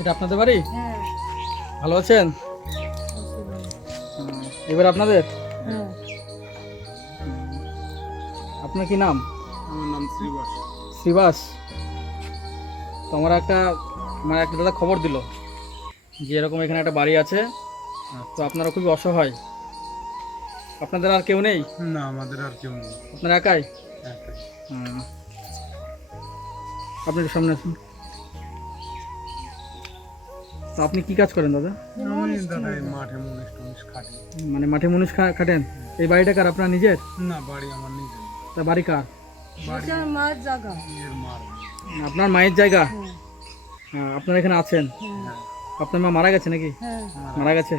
এটা আপনাদের বাড়ি? হ্যাঁ। ভালো আছেন? এবার আপনাদের? হ্যাঁ। আপনার কি নাম? আমার নাম শ্রীবাস। শ্রীবাস। তো আমার একটা দাদা খবর দিল যে এরকম এখানে একটা বাড়ি আছে, তো আপনারা খুবই অসহায়। আপনাদের আর কেউ নেই? না, আমাদের আর কেউ নেই। আপনারা একাই? একাই। আপনি একটু সামনে আসুন। তো আপনি কি কাজ করেন দাদা? আমি দাদা এই মাঠে মুনিশ খাটি। মানে মাঠে মানুষ খাটেন? এই বাড়িটা কার, আপনার নিজের? না, বাড়ি আমার নিজের। তা বাড়ি কার? বাড়ি এটা মার জায়গা। এর মার। আপনার মায়ের জায়গা? হ্যাঁ। হ্যাঁ, আপনারা এখানে আছেন? হ্যাঁ। আপনার মা মারা গেছে নাকি? হ্যাঁ। মারা গেছে,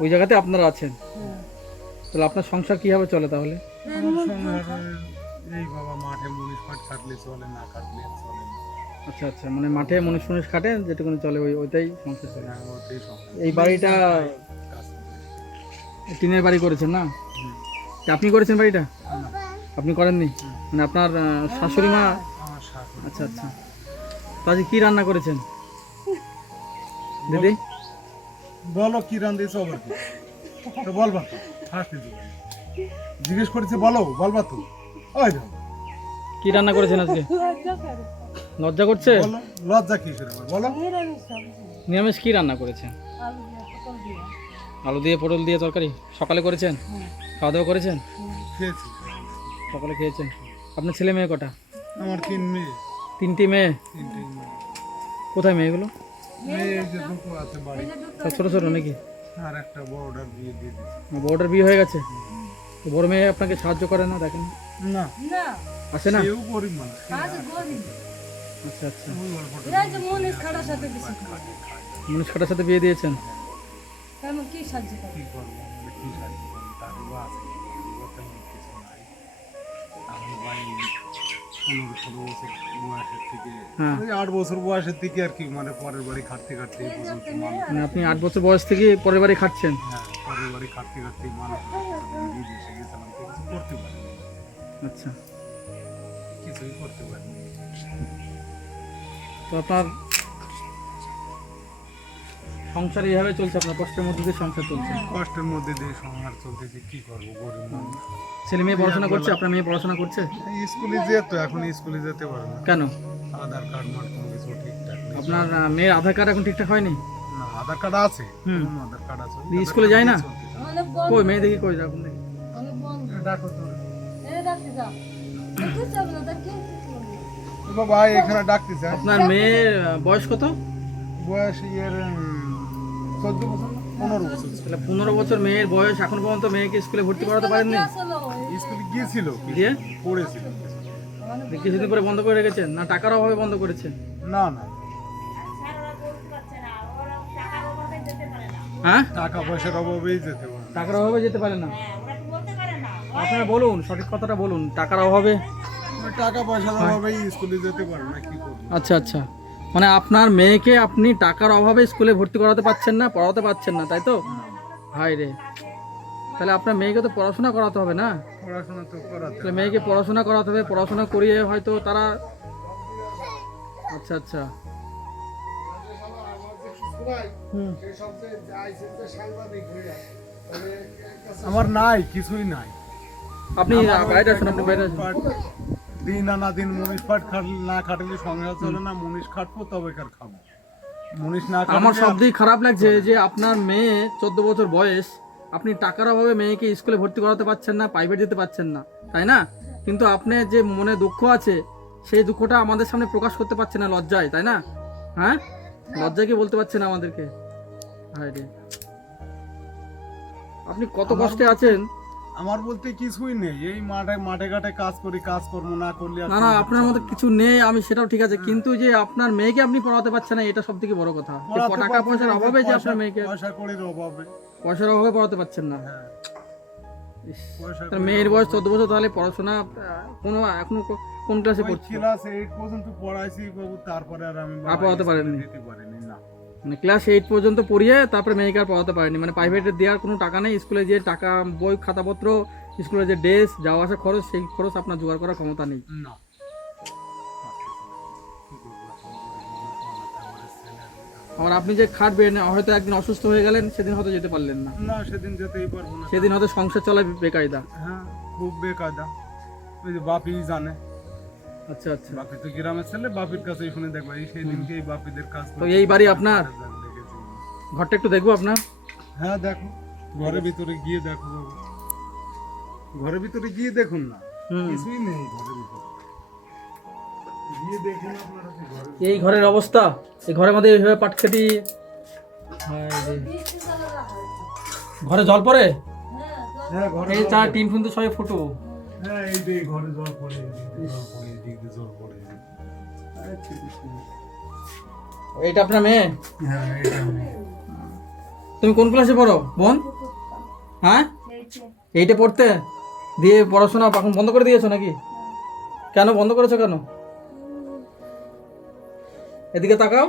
ওই জায়গাতে আপনারা আছেন। হ্যাঁ। তাহলে আপনার সংসার কিভাবে চলে তাহলে? আমার সংসারে এই বাবা মাঠে মুনিশ ফাট কাটলে চলে, না কাটলে চলে না। আচ্ছা আচ্ছা, মানে মাঠে মানুষ খাটেন, যেটুকুনি চলে ওইটাই সংসার চলে। হ্যাঁ, ওটাই সংসার। এই বাড়িটা কাজ করি। টিনের বাড়ি করেছেন না? হুম। তা আপনি করেছেন বাড়িটা? না, আপনি করেননি? মানে আপনার শাশুড়ি মা? আমার শাশুড়ি। আচ্ছা আচ্ছা। তো আজকে কি রান্না করেছেন দিদি? বলো কি রান্ধিয়েছো আবার কি? তো বলবা তো, ফার্স্টে জিজ্ঞেস করেছে, বলবা তো। ওই দেখো, কি রান্না করেছেন আজকে? লজ্জা করছে? বলো, লজ্জা কিসের আবার বলো। নিরামিষ কি রান্না করেছেন? আলু দিয়ে পটল দিয়ে তরকারি সকালে করেছেন? খাওয়া দাওয়া করেছেন? খেয়েছি। সকালে খেয়েছেন। আপনার ছেলে মেয়ে কটা? আমার 3 মেয়ে। 3টি মেয়ে? 3টে মেয়ে। কোথায় মেয়েগুলো? মেয়ে এই যে দুটো আছে বাড়ি। সব ছোটো ছোটো নাকি? আর একটা বড়টার বিয়ে দিয়ে দিয়েছি। বড়টার বিয়ে হয়ে গেছে? তো বড় মেয়ে আপনাকে সাহায্য করে না, দেখেন? না, না। আসে না? সেও গরিব মানুষ। আজ গরিব। আচ্ছা আচ্ছা। ওই অল্পটা এরা যে মনের খাড়ার সাথে বেশি খায়। মনীষ খাটার সাথে বিয়ে দিয়েছেন? তেমন কি সাহায্য করে? কি করবো, আমরা কি সাহায্য করবো, তারও আছে, তারও তেমন কিছু নাই। আমি বাড়ি 15-16 বছর বয়সের থেকে, হ্যাঁ। ওই 8 বছর বয়সের থেকে আর কি, মানে পরের বাড়ি খাটতে খাটতে এই পর্যন্ত মানুষ। মানে আপনি 8 বছর বয়স থেকে পরের বাড়ি খাচ্ছেন? হ্যাঁ, পরের বাড়ি খাটতে খাটতে মানুষ বিদেশে গেছিলাম, তো কিছু করতে পারিনি। আচ্ছা। কিছুই করতে পারিনি। তো আপনার সংসার এইভাবে চলছে, আপনার কষ্টের মধ্যে দিয়ে সংসার চলছে? কষ্টের মধ্যে দিয়ে সংসার চলতেছে, কি করবো, গরিব মানুষ। ছেলে মেয়ে পড়াশোনা করছে? আপনার মেয়ে পড়াশোনা করছে? এই স্কুলে যেত, এখন স্কুলে যেতে পারে না। কেন? আধার কার্ড মার কোনো কিছু ঠিকঠাক নেই। আপনার মেয়ের আধার কার্ড এখন ঠিকঠাক হয়নি? না, আধার কার্ড আছে, হুম। পুরনো আধার কার্ড আছে। দিয়ে স্কুলে যায় না? অনেক বন্ধ। কই মেয়ে দেখি, কই যাবেন দেখি? অনেক বন্ধ। ডাকো তো। এ ডাকতে যা। দেখতে যাবে না, দেখতে এ বাবা, এখানে ডাকতে চায়। আপনার মেয়ের বয়স কত? বয়স এর 14 বছর না 15 বছর। তাহলে 15 বছর মেয়ের বয়স, এখন পর্যন্ত মেয়েকে স্কুলে ভর্তি করাতে পারেননি? স্কুলে গিয়েছিল, দিয়ে পড়েছিল। কিছুদিন পরে বন্ধ করে রেখেছেন না? টাকার অভাবে বন্ধ করেছেন? না না, হ্যাঁ, টাকা পয়সার অভাবেই যেতে পারে। টাকার অভাবে যেতে পারে না? আপনারা বলুন, সঠিক কথাটা বলুন। টাকার অভাবে? ওই টাকা পয়সার অভাবেই স্কুলে যেতে পারে না, কি করবো। আচ্ছা আচ্ছা, মানে আপনার মেয়েকে আপনি টাকার অভাবে স্কুলে ভর্তি করাতে পারছেন না, পড়াতে পারছেন না, তাই তো? হাই রে, তাহলে আপনার মেয়েকে তো পড়াশোনা করাতে হবে না? পড়াশোনা তো করাতে তাহলে মেয়েকে পড়াশোনা করাতে হবে, পড়াশোনা করিয়ে হয়তো তারা। আচ্ছা আচ্ছা। হুম। আমার নাই, কিছুই নাই। আপনি বাইরে আসুন, আপনি বাইরে আসুন। দিন আনা দিন মুনিশ পাট না খাটলে সংসার চলে না। মুনিশ খাটবো তবে কার খাবো, মুনিশ না খাটলে আমার সব দিক খারাপ লাগছে যে আপনার মেয়ে 14 বছর বয়স, আপনি টাকার অভাবে মেয়েকে স্কুলে ভর্তি করাতে পারছেন না, প্রাইভেট দিতে পারছেন না, তাই না? কিন্তু আপনার যে মনে দুঃখ আছে, সেই দুঃখটা আমাদের সামনে প্রকাশ করতে পারছেন না, লজ্জায়, তাই না? হ্যাঁ, লজ্জায় কি বলতে পারছেন আমাদেরকে? হায় রে, আপনি কত কষ্টে আছেন। আমার বলতে কিছুই নেই, এই মাঠে ঘাটে কাজ করি, কাজ কর্ম না করলে আর না না, আপনার মধ্যে কিছু নেই, আমি সেটাও ঠিক আছে, কিন্তু যে আপনার মেয়েকে আপনি পড়াতে পারছেন না, এটা সব থেকে বড় কথা। যে পড়াতে টাকা পারছি পয়সার না, অভাবে যে আপনার মেয়েকে, পয়সা কড়ির অভাবে। পয়সার অভাবে পড়াতে পারছেন না। হ্যাঁ, ইস, পয়সা তার মেয়ের বয়স 14 বছর, তাহলে পড়াশোনা কোনো এখনো কোন ক্লাসে ওই পড়ছে? ক্লাস 8 পর্যন্ত পড়াইছি বাবু, তারপরে আর আমি আর পড়াতে পারেননি? দিতে পারিনি না। মানে ক্লাস 8 পর্যন্ত পড়িয়ে তারপরে মেয়েকে আর পড়াতে পারেনি, মানে প্রাইভেটে দেওয়ার কোনো টাকা নেই, স্কুলে যে টাকা বই খাতাপত্র স্কুলে যে ড্রেস যাওয়া আসা খরচ সেই খরচ আপনার জোগাড় করার ক্ষমতা নেই। না কি করবো এখন, আমার ছেলে আবার আপনি যে খাটবেন, হয়তো একদিন অসুস্থ হয়ে গেলেন, সেদিন হয়তো যেতে পারলেন না, না সেদিন যেতেই পারবো না। সেদিন হয়তো সংসার চলা বেকায়দা। হ্যাঁ খুব বেকায়দা, ওই যে বাপি জানে, আচ্ছা আচ্ছা। বাপি তো গ্রামের ছেলে, বাপির কাছেই শুনে দেখবা এই সেই দিনকে এই বাপিদের কাজ তো এই বাড়ি আপনার? দেখেছি। ঘরটা একটু দেখবো আপনার? হ্যাঁ দেখো, ঘরের ভিতরে গিয়ে দেখো বাবু, ঘরের ভিতরে গিয়ে দেখুন না, হুম। কিছুই নেই ঘরের ভিতরে, গিয়ে দেখুন আপনারা কি ঘরের এই ঘরের অবস্থা, এই ঘরের মধ্যে এইভাবে পাটকেটি, হায় রে। বৃষ্টি চলে রাখা হয়েছে। ঘরে জল পড়ে, হ্যাঁ জল হ্যাঁ ঘরে এই চার টিন কিন্তু সবাই ফুটো। হ্যাঁ এই যে ঘরে জল পড়ে, এদিকে জল পড়ে, এদিকে জল পড়ে। আরে ঠিক আছে। এইটা আপনার মেয়ে? হ্যাঁ এটা আমি। তুমি কোন ক্লাসে পড়ো বোন? হ্যাঁ, এইছে। এইটা পড়তে দিয়ে পড়াশোনা এখন বন্ধ করে দিয়েছো নাকি? কেন বন্ধ করেছো কেন? এদিকে তাকাও।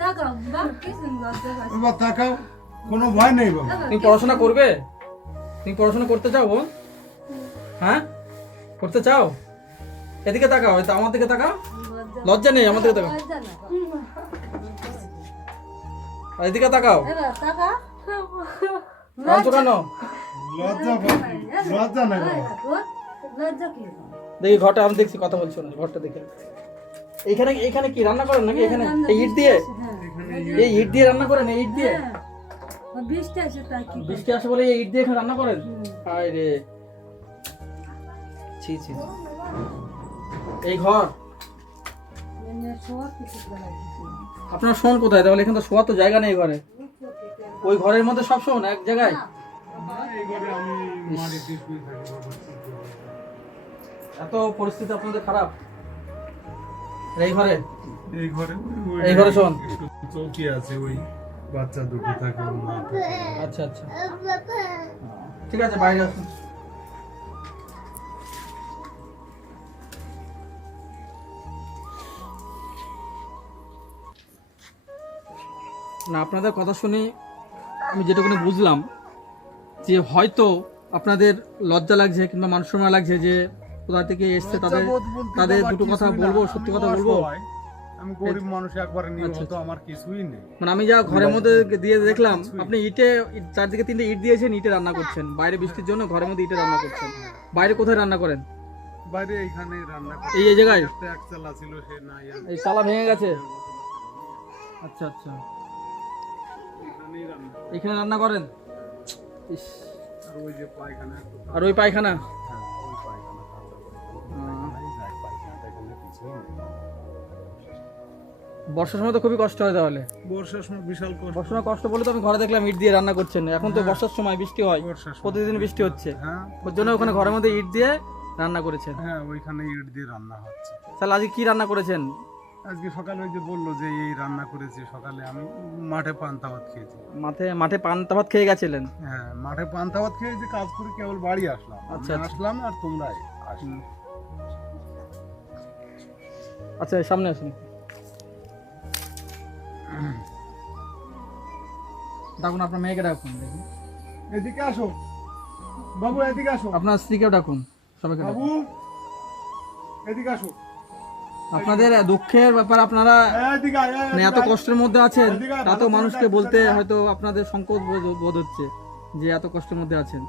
টাকা বাপ কিছু লজ্জা পাচ্ছে। বাবা তাকাও, কোনো ভয় নেই বাবা। তুমি পড়াশোনা করবে? তুমি পড়াশোনা করতে চাও বোন? হ্যাঁ, করতে চাও? এদিকে তাকাও, এটা আমার দিকে তাকাও। লজ্জা নেই, আমার দিকে তাকাও। লজ্জা না। আর এদিকে তাকাও। এবার টাকা কাঁদছো কেন? লজ্জা পাই, লজ্জা নাই বাবা। লজ্জা কি? দেখি ঘরটা, আমি দেখছি, কথা বলছো না, ঘরটা দেখে। এখানে এখানে কি রান্না করেন নাকি? এখানে এই ইট দিয়ে, এই ইট দিয়ে রান্না করেন? এই ইট দিয়ে বৃষ্টি আসে তাই কি? বৃষ্টি আসে বলে এই ইট দিয়ে এখানে রান্না করেন? হায় রে, ছি ছি। এই ঘর সব কিছু করা আপনার শোন কোথায় তাহলে? এখানে তো শোয়ার তো জায়গা নেই ঘরে। ওই ঘরের মধ্যে সব শোন এক জায়গায়। এই ঘরে আমি মাটিতে শুয়ে থাকি বাবা, কি করবো? এত পরিস্থিতি আপনাদের খারাপ। এই ঘরে, এই ঘরে এই ঘরে শোন। একটু চৌকি আছে, ওই বাচ্চা দুটো থাকে, ওর মা থাকে। আচ্ছা আচ্ছা, ঠিক আছে, বাইরে আসুন। না, আপনাদের কথা শুনি আমি যেটুকুনি বুঝলাম যে হয়তো আপনাদের লজ্জা লাগছে কিংবা মান সম্মান লাগছে যে কোথা থেকে এসছে, তাদের লজ্জাবোধ বলতে তাদের বাবা দুটো কথা কিছুই না। বলবো, সত্যি আমি কথা বলবো। অসহায়, আমি গরিব মানুষ, একবারে নিয়ে আচ্ছা, হতো, আমার কিছুই নেই। মানে আমি যা ঘরের মধ্যে দিয়ে দেখলাম, আপনি ইটে চারদিকে 3টে ইট দিয়েছেন, ইটে রান্না করছেন। বাইরে বৃষ্টির জন্য ঘরের মধ্যে ইটে রান্না করছেন। বাইরে কোথায় রান্না করেন? বাইরে এইখানে রান্না করি। এই জায়গায়? একটা এক চালা ছিল, সে নাই আর। এই চালা ভেঙে গেছে? আচ্ছা আচ্ছা, এখানেই রান্না করি। এখানে রান্না করেন? ইস, আর ওই যে পায়খানা, আর ওই পায়খানা? হ্যাঁ ওই পায়খানা, কাঁচা পায়খানায় যায়, পায়খানাটা এখানে কিছুই নেই। বর্ষার সময় তো খুবই কষ্ট হয় তাহলে। বর্ষার সময় বিশাল কষ্ট। বর্ষার সময় কষ্ট বলে তো আমি ঘরে দেখলাম ইট দিয়ে রান্না করছেন। এখন তো বর্ষার সময় বৃষ্টি হয়, বর্ষার সময়। প্রতিদিন বৃষ্টি হচ্ছে, হ্যাঁ ওর জন্য ওখানে ঘরের মধ্যে ইট দিয়ে রান্না করেছেন। হ্যাঁ ওইখানে ইট দিয়ে রান্না হচ্ছে। তাহলে আজকে কি রান্না করেছেন? আজকে সকালে ওই যে বললো যে এই রান্না করেছি, সকালে আমি মাঠে পান্তা ভাত খেয়েছি। মাঠে পান্তা ভাত খেয়ে গেছিলেন? হ্ঁ মাঠে পান্তা ভাত খেয়েছি, কাজ করে কেবল বাড়ি আসলাম। আচ্ছা, আমি আচ্ছা। আসলাম আর তোমরা আসলে। আচ্ছা, এই সামনে আসুন। ডাকুন আপনার মেয়েকে, ডাকুন। দেখুন, এদিকে আসো বাবু, এদিকে আসো আপনার স্ত্রীকেও ডাকুন, সবাইকে ডাকুন। বাবু, এদিকে আসো। আপনাদের দুঃখের ব্যাপার, আপনারা এদিকে আয়, মানে এত কষ্টের মধ্যে আছেন, এদিকে আয়, তাতেও ভালো মানুষকে করে বলতে ডাকতে হয়তো আপনাদের সংকোচ বোধ হচ্ছে যে এত কষ্টের মধ্যে আছেন।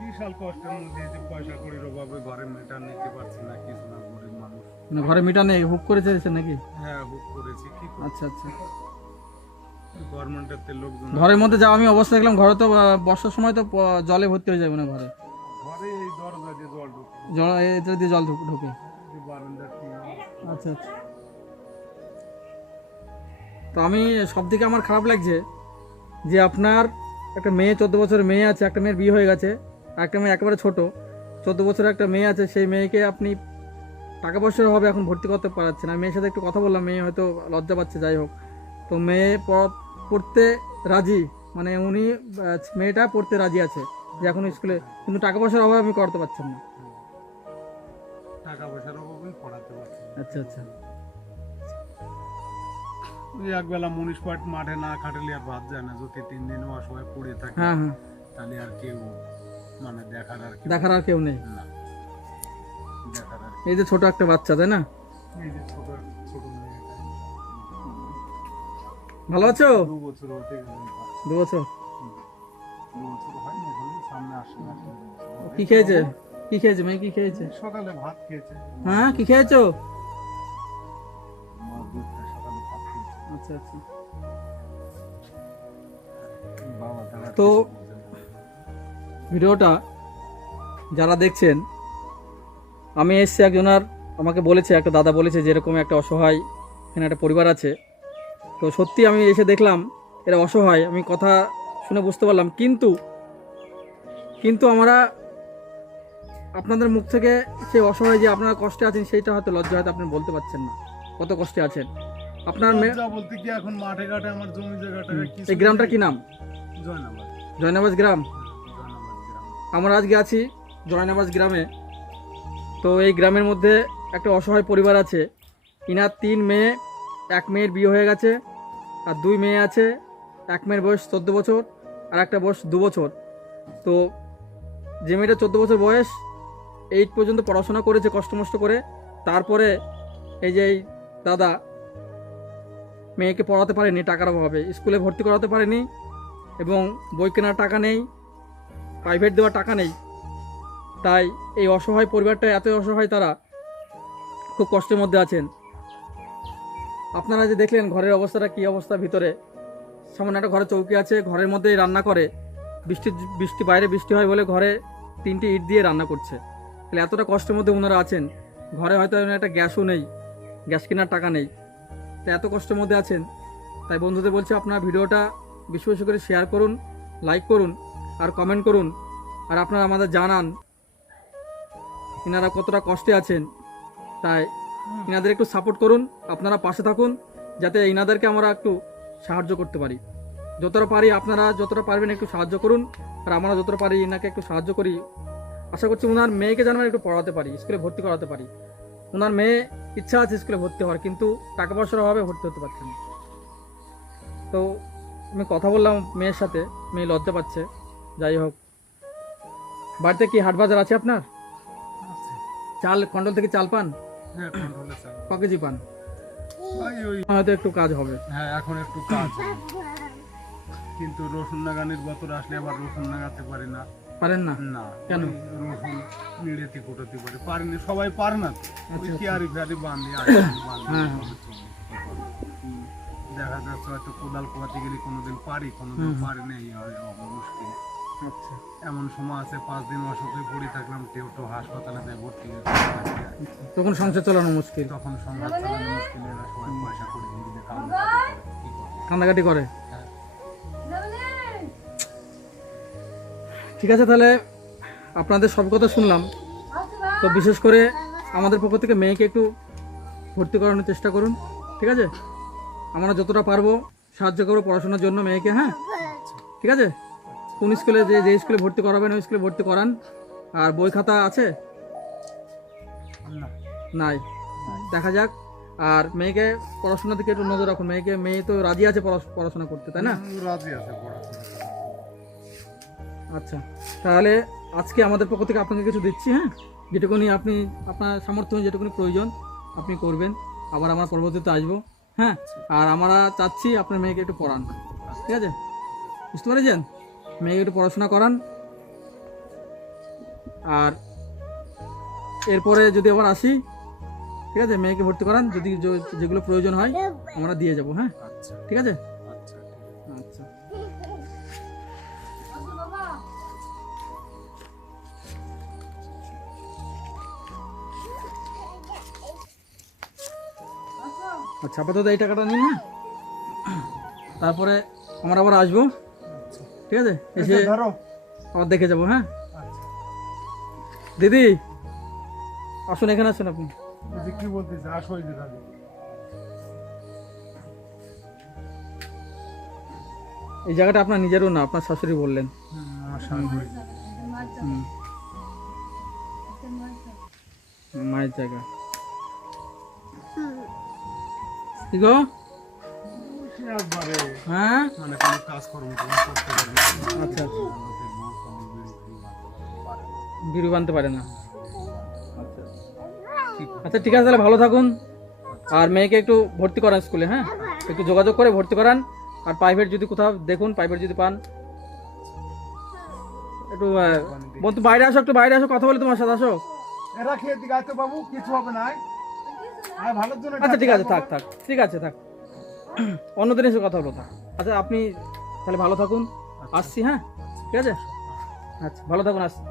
বিশাল কষ্টের মধ্যে, এই যে পয়সা কড়ির অভাবে ঘরে মেটা নিতে পারছি না, কিছু না, গরিব মানুষ। মানে ঘরে মিটা নেই, হুক করে চেয়েছেন নাকি? হ্যাঁ বুক করেছি, কি করব? আচ্ছা আচ্ছা। গভর্নমেন্টের তে লোকজন ঘরের মধ্যে যাও, আমি অবস্থা দেখলাম, ঘরে তো বর্ষার সময় তো জলে ভর্তি হয়ে যাবে না ঘরে, ঘরে এই দরজা দিয়ে জল ঢুকে, জল এটা দিয়ে জল ঢোকে। এই বারান্দার টিন। আচ্ছা আচ্ছা। তো আমি সব দিকে আমার খারাপ লাগছে যে আপনার একটা মেয়ে, 14 বছরের মেয়ে আছে, একটা মেয়ের বিয়ে হয়ে গেছে, আর একটা মেয়ে একেবারে ছোট, 14 বছরের একটা মেয়ে আছে, সেই মেয়েকে আপনি টাকা পয়সার অভাবে এখন ভর্তি করতে পারছেন। আর মেয়ের সাথে একটু কথা বললাম, মেয়ে হয়তো লজ্জা পাচ্ছে, যাই হোক। তো মেয়ে পড়তে রাজি, মানে উনি মেয়েটা পড়তে রাজি আছে যে এখন স্কুলে, কিন্তু টাকা পয়সার অভাবে আমি করতে পারছেন না। টাকা পয়সার অভাবে পড়াতে পারছি না। আচ্ছা আচ্ছা। ওই একবেলা মুনিশ পাট মাঠে না খাটালে আর ভাত যায় না, যদি 3 দিন অসহায় পড়ে থাকে হ্যাঁ হ্যাঁ, তাহলে আর কেউ মানে দেখার আর কেউ দেখার আর কেউ নেই। না, দেখার আর এই যে ছোট একটা বাচ্চা, তাই না? এই যে ছোট ছোট মেয়েটা ভালো আছো? 2 বছর হতে গেল, 2 বছর। 2 বছর হয়নি এখনো, সামনে আসছে না। কি খেয়েছে? কি খেয়েছে মেয়ে, কি খেয়েছে? সকালে ভাত খেয়েছে, হ্যাঁ, কি খেয়েছো? মা দুধটা সকালে ভাত খেয়েছে, আচ্ছা আচ্ছা। বাবা তারা তো ভিডিওটা যারা দেখছেন, আমি এসছি একজনার, আমাকে বলেছে, একটা দাদা বলেছে যে এরকম একটা অসহায় এখানে একটা পরিবার আছে। তো সত্যি আমি এসে দেখলাম এরা অসহায়, আমি কথা শুনে বুঝতে পারলাম। কিন্তু আমরা আপনাদের মুখ থেকে সেই অসহায় যে আপনারা কষ্টে আছেন সেইটা হয়তো লজ্জা হয়তো আপনি বলতে পারছেন না কত কষ্টে আছেন আপনার মেয়ে। যা বলতে কি এখন মাঠে ঘাটে আমার জমি জায়গাটাকে কি এই গ্রামটা কি নাম? জয়নাবাদ, জয়নাবাজ গ্রাম। জয়নাবাদ গ্রাম। আমরা আজকে আছি জয়নাবাজ গ্রামে। তো এই গ্রামের মধ্যে একটা অসহায় পরিবার আছে। ইনার 3 মেয়ে, 1 মেয়ের বিয়ে হয়ে গেছে, আর 2 মেয়ে আছে। 1 মেয়ের বয়স 14 বছর, আর একটা বয়স 2 বছর। তো যে মেয়েটা 14 বছর বয়স, 8 পর্যন্ত পড়াশোনা করেছে কষ্টমষ্ট করে। তারপরে এই যে এই দাদা মেয়েকে পড়াতে পারেনি টাকার অভাবে, স্কুলে ভর্তি করাতে পারেনি, এবং বই কেনার টাকা নেই, প্রাইভেট দেওয়ার টাকা নেই। তাই এই অসহায় পরিবারটা এত অসহায়, তারা খুব কষ্টের মধ্যে আছেন। আপনারা যে দেখলেন ঘরের অবস্থাটা কী অবস্থা, ভিতরে সামান্য একটা ঘরে চৌকি আছে, ঘরের মধ্যেই রান্না করে। বৃষ্টি বাইরে বৃষ্টি হয় বলে ঘরে 3টি ইট দিয়ে রান্না করছে। তাহলে এতটা কষ্টের মধ্যে ওনারা আছেন। ঘরে হয়তো একটা গ্যাসও নেই, গ্যাস কেনার টাকা নেই। তো এত কষ্টের মধ্যে আছেন। তাই বন্ধুদের বলছি, আপনারা ভিডিওটা বেশি বেশি করে শেয়ার করুন, লাইক করুন, আর কমেন্ট করুন। আর আপনারা আমাদের জানান ইনারা কতটা কষ্টে আছেন। তাই ইনাদের একটু সাপোর্ট করুন, আপনারা পাশে থাকুন, যাতে ইনাদেরকে আমরা একটু সাহায্য করতে পারি। যতটা পারি আপনারা যতটা পারবেন একটু সাহায্য করুন, আর আমরা যতটা পারি ইনাকে একটু সাহায্য করি। আশা করছি ওনার মেয়েকে যেন আমরা একটু পড়াতে পারি, স্কুলে ভর্তি করাতে পারি। ওনার মেয়ে ইচ্ছা আছে স্কুলে ভর্তি হওয়ার, কিন্তু টাকা পয়সার অভাবে ভর্তি হতে পারছে না। তো আমি কথা বললাম মেয়ের সাথে, মেয়ে লজ্জা পাচ্ছে। যাই হোক, বাড়িতে কি হাট বাজার আছে আপনার? আছে। চাল কন্ট্রোল থেকে চাল পান? হ্যাঁ, কন্ট্রোলে চাল। ক কেজি পান? ওই হয়তো একটু কাজ হবে। হ্যাঁ, এখন একটু কাজ হবে। কিন্তু রসুন নাগানির বছর আসলে আবার রসুন নাগাতে পারি না। পারেন না? না, কেন? ওই রসুন নিড়েতে কোটাতে পারিনি, সবাই পারে না তো। ওই আচ্ছা, কিয়ারি ফিয়ারি বাঁধি বাঁধি হ্যাঁ, দেখা যাচ্ছে হয়তো কোদাল কোয়াতে গেলে কোনোদিন পারি, কোনোদিন পারি না, এই হয় মুশকিল। আচ্ছা। এমন সময় আছে 5 দিন অসুখে পড়ে থাকলাম, কেউ তো হাসপাতালে যায় ভর্তি হয়ে তখন সংসার চালানো মুশকিল, তখন সংবাদ চালানো মুশকিল। এরা সবাই পয়সা করে দিলে কান্দাকাটি করে। হ্যাঁ। ঠিক আছে, তাহলে আপনাদের সব কথা শুনলাম। তো বিশেষ করে আমাদের পক্ষ থেকে মেয়েকে একটু ভর্তি করানোর চেষ্টা করুন, ঠিক আছে? আমরা যতটা পারবো সাহায্য করবো পড়াশোনার জন্য মেয়েকে। হ্যাঁ, ঠিক আছে? কোন স্কুলে যে স্কুলে ভর্তি করাবেন ওই স্কুলে ভর্তি করান। আর বই খাতা আছে? না, নাই, দেখা যাক। আর মেয়েকে পড়াশোনার দিকে একটু নজর রাখুন। মেয়ে তো রাজি আছে পড়াশোনা করতে, তাই না? রাজি আছে পড়াশোনা করতে। আচ্ছা, তাহলে আজকে আমাদের পক্ষ থেকে আপনাকে কিছু দিচ্ছি। হ্যাঁ, যেটুকুনি আপনি আপনার সামর্থ্য যেটুকুনি প্রয়োজন আপনি করবেন। আবার আমরা পরবর্তীতে আসবো। হ্যাঁ, আর আমরা চাচ্ছি আপনার মেয়েকে একটু পড়ান, ঠিক আছে? বুঝতে পেরেছেন? মেয়েকে একটু পড়াশোনা করান। আর এরপরে যদি আবার আসি, ঠিক আছে, মেয়েকে ভর্তি করান। যদি যেগুলো প্রয়োজন হয় আমরা দিয়ে যাব। হ্যাঁ, আচ্ছা, ঠিক আছে? আচ্ছা। আচ্ছা। আচ্ছা, আপাতত এই টাকাটা নিন। হ্যাঁ, তারপরে আমরা আবার আসবো, ঠিক আছে? এসে ধরো। আবার দেখে যাবো। হ্যাঁ, আচ্ছা। দিদি আসুন, এখানে আসুন আপনি। যে কি বলতেছে, আসো এই যে দাদি। এই জায়গাটা আপনার নিজেরও না, আপনার শাশুড়ি বললেন। আমার শাশুড়ি। হুম, মায়ের জায়গা। কি গো, একবারে হ্যাঁ মানে কোনো কাজকর্ম কোনো করতে পারি না। আচ্ছা আচ্ছা আমাদের বউ কেমন বিড়ি বাঁধতে পারে না। বিড়ি বানতে পারে না আচ্ছা ঠিক আছে তাহলে ভালো থাকুন আর মেয়েকে একটু ভর্তি করান স্কুলে হ্যাঁ একটু যোগাযোগ করে ভর্তি করান আর প্রাইভেট যদি কোথাও দেখুন প্রাইভেট যদি পান একটু বন্ধু বাইরে আসো একটু বাইরে আসো কথা বলে তোমার সাথে আসো এরা খেয়ে দিকে আসতো বাবু কিছু হবে না আর ভালোর জন্য আচ্ছা ঠিক আছে থাক থাক ঠিক আছে থাক অন্যদিন এসে কথা হলো থাক আচ্ছা আপনি তাহলে ভালো থাকুন আসছি হ্যাঁ ঠিক আছে আচ্ছা ভালো থাকুন আসছি